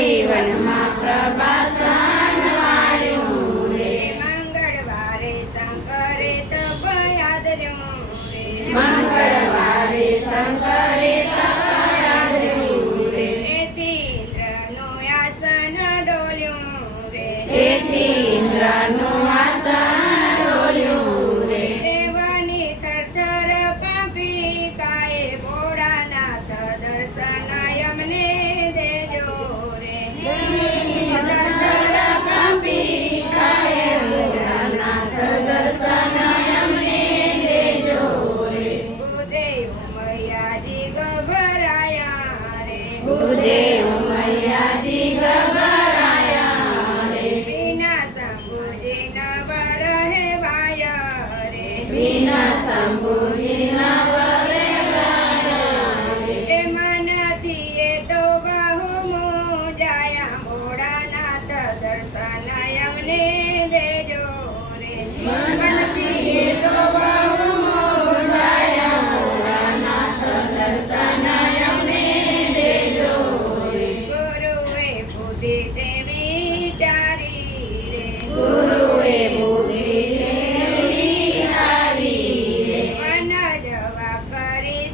वीवनमा प्रभासा દેજો રે મનથી તો બહુ મોજાયા તારી રે ગુરુએ બુદ્ધિ દેવી તારી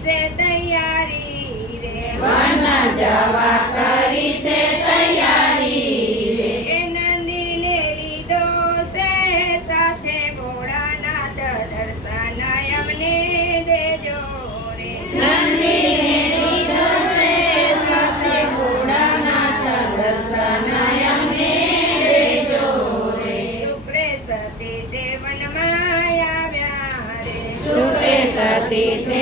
છે તૈયારી રે. વન જવા ติเต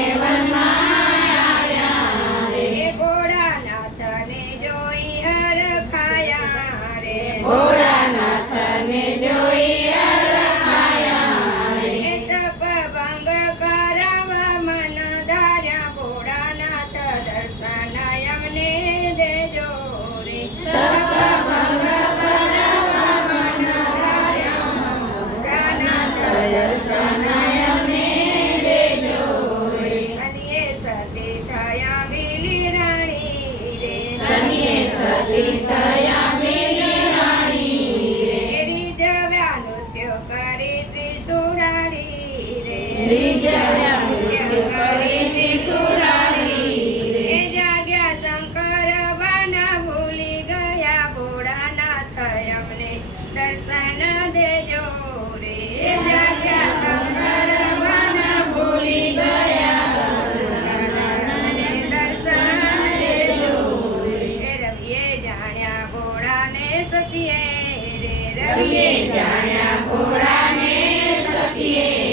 Rita. સતીએ રે રવિએ જાણ્યા ભોળાને સતીએ.